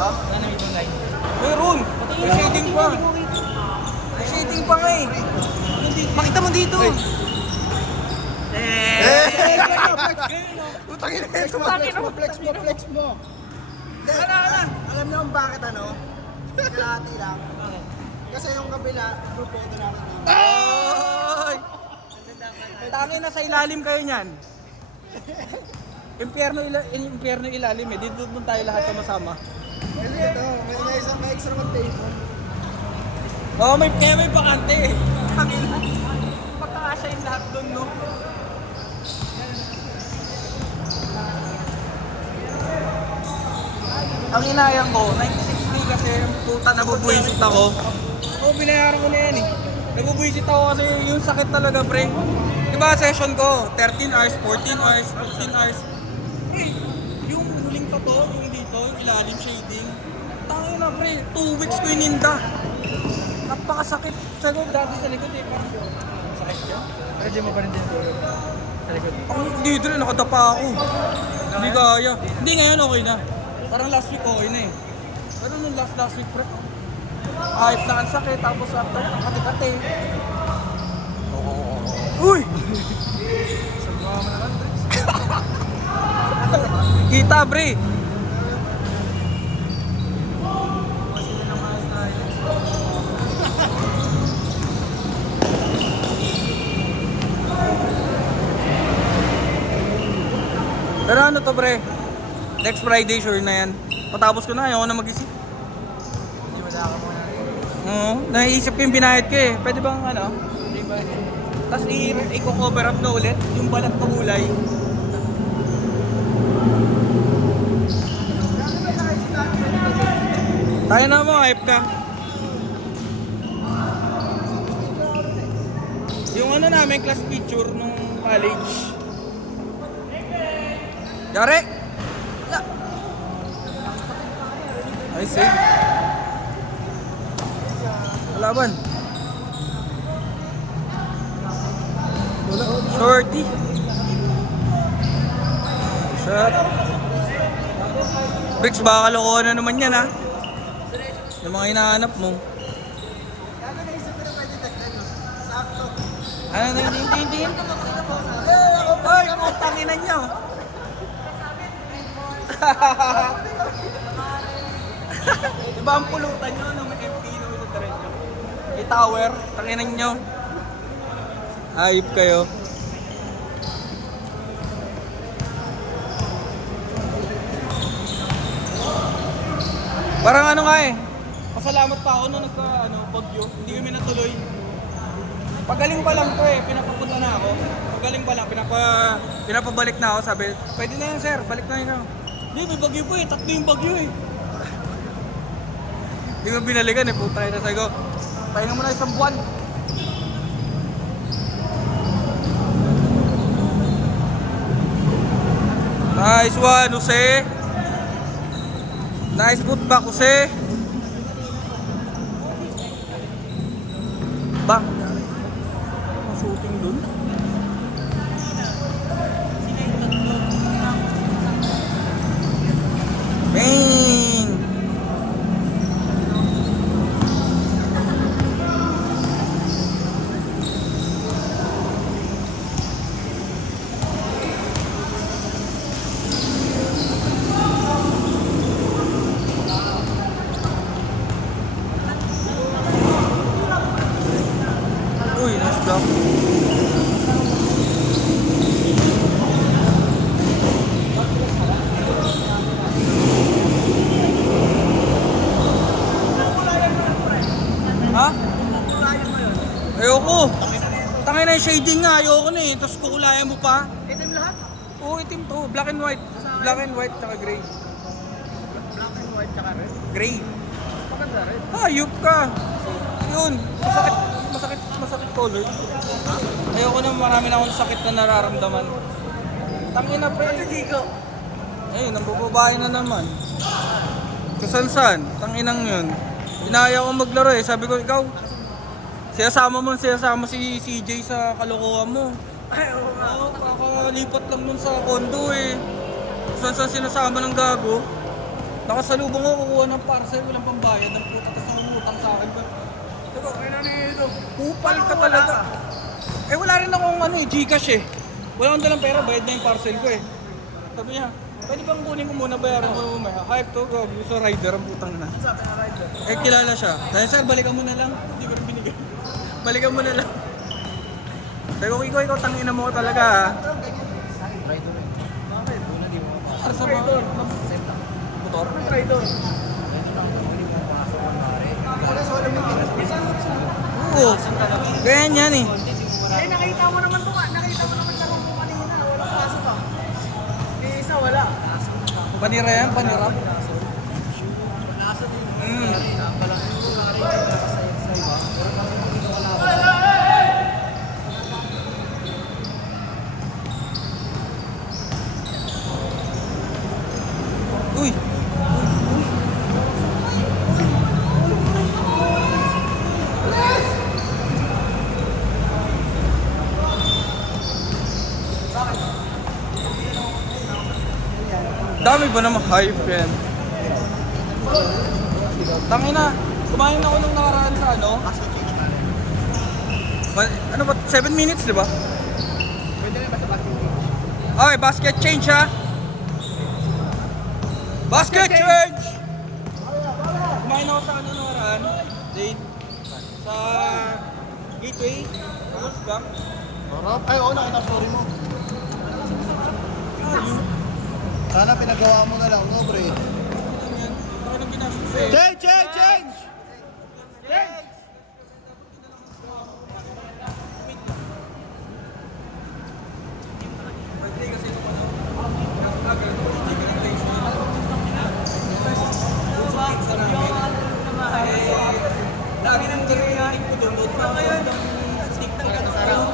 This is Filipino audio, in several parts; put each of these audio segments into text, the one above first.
Ha? Ano yung line? Meron! May shading pa! May shading pa nga eh! Makita mo dito! Putangin na ito! Flex mo. Alam niyo kung bakit ano? Kalahati lang. Kasi yung kabila, grupo ito namin dito. Ay! Tangin na sa ilalim kayo niyan. Impyerno ilalim eh. Dito doon tayo lahat sama-sama. Kasi ito, may extra mag-table. Oo, may bakante eh. Tangin na. Magkakasya yung lahat doon, no? Ang inayang ko, 96D kasi puta nabubuisit ako. Oo, binayaran ko na yan eh. Nabubuisit ako kasi yung sakit talaga, pre. Diba session ko, 13 hours, 14 hours, 15 hours. Eh, yung huling pa to, yung dito, yung ilalim shading. Tayo na, pre, 2 weeks ko ininda. Napakasakit. Sabi ko dati sa likod eh, parang sakit yun. Pero di mo pa rin tinutulog. Sa likod. Ako dito rin, nakadapa ako. Hindi kaya. Hindi ngayon okay na. Parang last week okay na eh. Pero nung last week pre, ayip na ang sakit, tapos after ang kati-kati. Uy! Sabi mo naman, pre. Kita, pre! Pero ano to, pre? Next Friday, sure na yan. Patapos ko na, ayoko na mag-isip. Hindi mo ka muna. Oo, naiisip ko yung binayad ko eh. Pwede bang ano? Hindi ba? Tapos i-cover up na ulit yung balat na kulay. Tayo na mo, hype ka. Yung ano namin, class picture nung college. Yari! Wala. I see. Kalaban. Shorty. Shot. Bricks, baka kalokohan na naman yan ha. Yung mga hinahanap mo. Kaya naisip ko na pwede dagdag, no? Sakto. Ano na yung tingin? Ay, putanginan niyo. Iba ang pulutan nyo ng MP no sa diretso. May tower, tanginan nyo. Ayip kayo. Parang ano nga eh. Pasalamat pa ako nung bagyo. Hindi kami natuloy. Pagaling pa lang to eh, pinapapunta na ako. Pagaling pa lang, pinapabalik na ako. Sabi, pwede na yan sir, balik na yun. Hindi, may bagyo po eh, tatlo yung bagyo eh. Hindi ko binalikan eh, puta na sabi ko. Pahinga mo na isang buwan. Nice one, Jose. Nice put back, Jose. Bang. Shooting dun. Bang! Uy, nice block. Ha? Ayoko. Tangin na yung shading nga, ayoko na eh. Tapos kukulayan mo pa. Itim lahat? Oo, itim to. Black and white. Black and white, tsaka gray. Black and white tsaka red. Gray. Maganda red. Hayop ka. Yun. Masakit color. Ayoko na, marami na akong sakit na nararamdaman. Tangin na pre. Ayun, ang bababae na naman. Kasansan, tanginang yun. Inaya ko maglaro eh. Sabi ko, ikaw, sinasama si CJ sa kalokohan mo. Ay, oo nga. Oo, kakalipat lang nun sa kondo eh. Saan sinasama ng gago. Nakasalubong ko, kukuha ng parcel, walang pambayad ng puta, tapos nangungutang sa akin. Sabi ko, kailan na ito? Kupal ka talaga. Eh wala rin akong Gcash eh. Wala akong dalang pera, bayad na yung parcel ko eh. Sabi niya, pwede bang kunin ko muna, bayaran ko mamaya. Hype to, gusto rider ang putang na. Eh kilala siya. Dahil sir, balikan mo na lang. Hindi ko rin binigay. Balikan mo na lang. Sabi ko, ikaw tangina mo talaga ha. Rider eh. Bakit? Una di mo. Para sa mga motor. Rider. Ito lang, hindi mo pasok ang mare. Oo. Ganyan yan eh. Eh, nakita mo naman ito. Nakita mo naman lang kung kanina. Walang pasok ah. Yung isa, wala. Panira yan, panira. Uy! Dami ba naman hype yan? Tangina, kumain ako nung nakaraan sa ano? Ano ba? 7 minutes, di ba? Pwede rin ba sa basket? Okay, basket change ha? Basket change! Kumain ako sa ano nakaraan? Date. Sa Gateway. Tapos back. Sarap. Ay, oo, nakita story mo. Sana pinagawa mo na lang, no, pre? Ako nang ginastos eh. Change! Birthday kasi nung ano, nakakagay ko, hindi ko ng taste nila. Pizza namin. Lagi nang kinain ko doon. Doon pa ngayon, stick ng katsarang.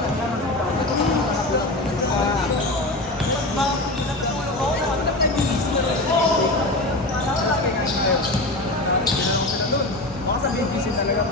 Baka sabihin busy talaga.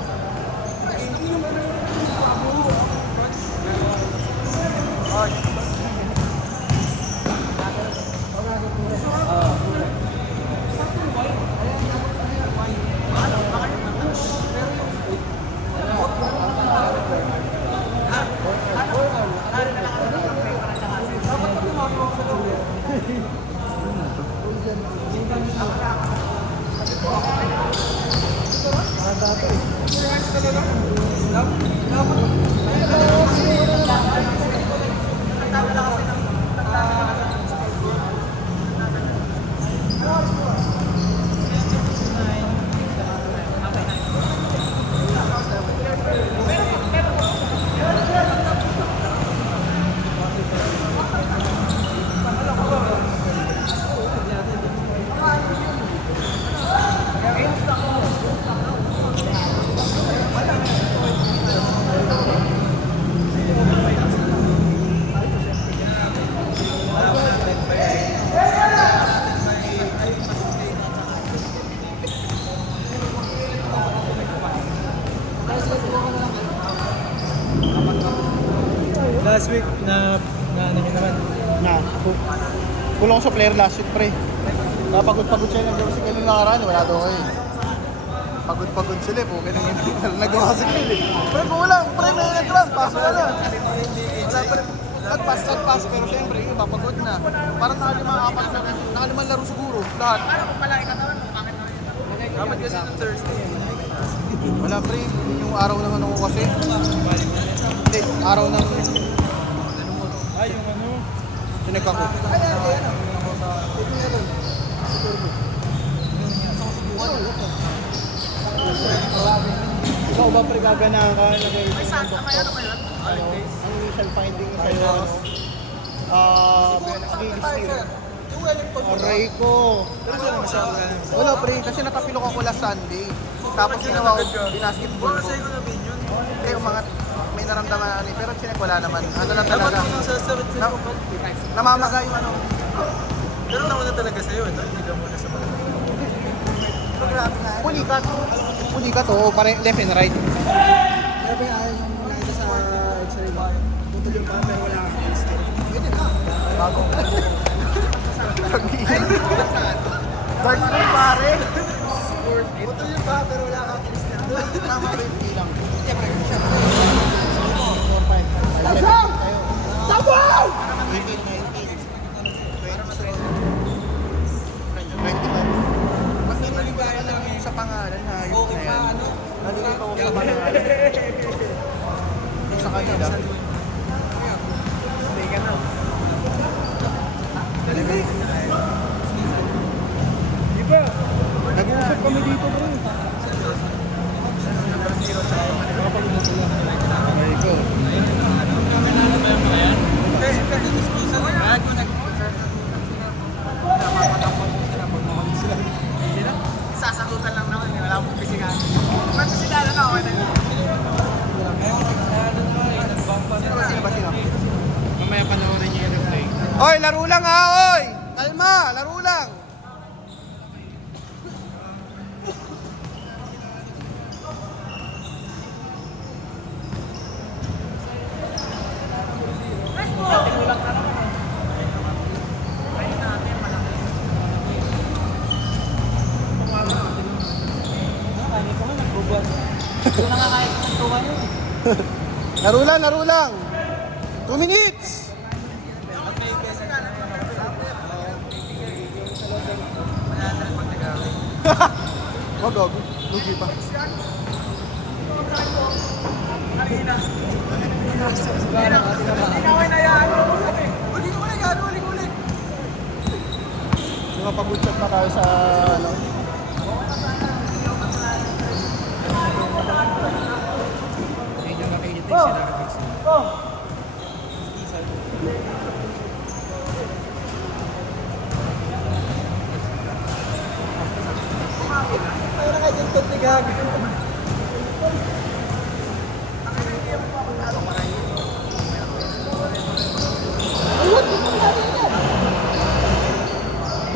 Last week na ano nyo naman. Kulang ko sa player last week, pre. Napagod-pagod siya ng si Kelly nakaraan, wala daw kayo. Pagod-pagod sila po, kaya nagawa si Kelly. Pre, kung wala, pre, may nag-run, paso na lang. Wala, pre, nagpass, pero syempre, yung papagod na. Parang nakalimang laro siguro, lahat. Ano kung pala ikatawan, pangit na yun. Dapat kasi ng Thursday. Wala, pre, yun yung araw naman ako kasi. Hindi, araw ng... Ay, yung ano? Tinag ako. Ikaw ba pre gaganahan ka? Ay, saan? Ano ba yun? Ang initial finding sa'yo, Achilles heel. Aray ko. Wala pre, kasi natapilok ako last Sunday. Tapos ginawa ko, binasketball ko. Hindi, umangat. May naramdaman na pero chinek wala naman. Ano lang talaga. Namamaga yung ano. Pero nauna talaga sa'yo, ito hindi ka muna sa mga. Pulikat. Pulikat, oo. Pare, left and right. Kaya ba ayaw yung nakita sa X-ray ba? Punta din pa pero wala kang history. Pwede na. Bago. Dark green, pare. pare. Putol yung ba, pero wala kang kinis na. Tama ba yung bilang? Hindi, pre. 4, 5, 5. Asam! Tabaw! 18, 19, 20. Mas naliligayan lang yung sa pangalan ha. Yung na yan. Nalilito ko sa pangalan. Yung sa kanila. Hindi ka na. Diba? Nag-uusap kami dito bro. Sasagutan lang naman. Wala akong pisingan. Ba't si Dala na ako? Sino? Mamaya panoorin niyo yung replay. Oy, laro lang ha, oy! Kalma, laro lang! Laro lang! 2 minutes! Wag, wag. Lugi pa. Nakapag-chat pa tayo sa ano.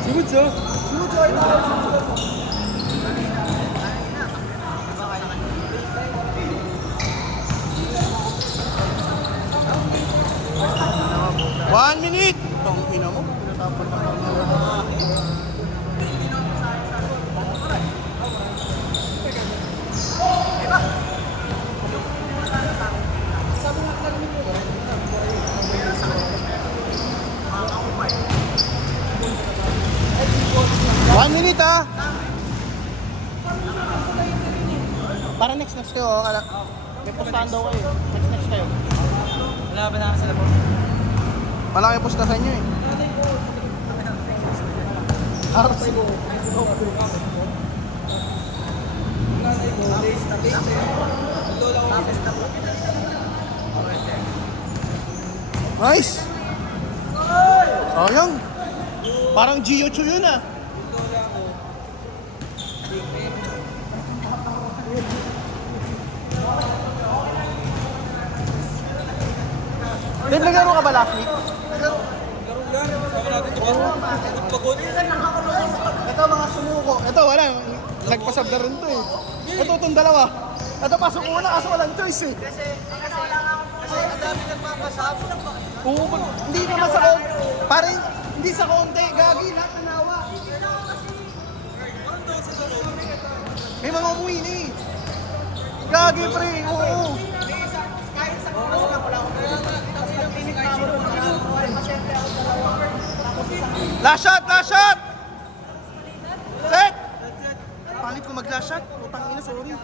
Sumut siya. 1 minute! Tong ina mo. Pinatapon na kami. One minute ah! Para next kayo, oh. May pustahan daw kayo. Next kayo. Wala ba na sila po? Malaki pustahan nyo eh. RC. Nice! Sayang! Parang Gio-Chu yun ah! Dave, naglaro ka ba last week? Naglaro. Ito mga sumuko. Ito wala. Nagpasab na rin to eh. Ito itong dalawa. Ito pasok muna kaso walang choice eh. Kasi ang dami nagpapasab. Oo, hindi naman sa konti. Parang hindi sa konti. Gagi, lahat na nawa. May mga umuwi na eh. Gagi pre, oo. Last shot! Last shot! Set! Palit ko mag-last shot. Utang ina, sorry.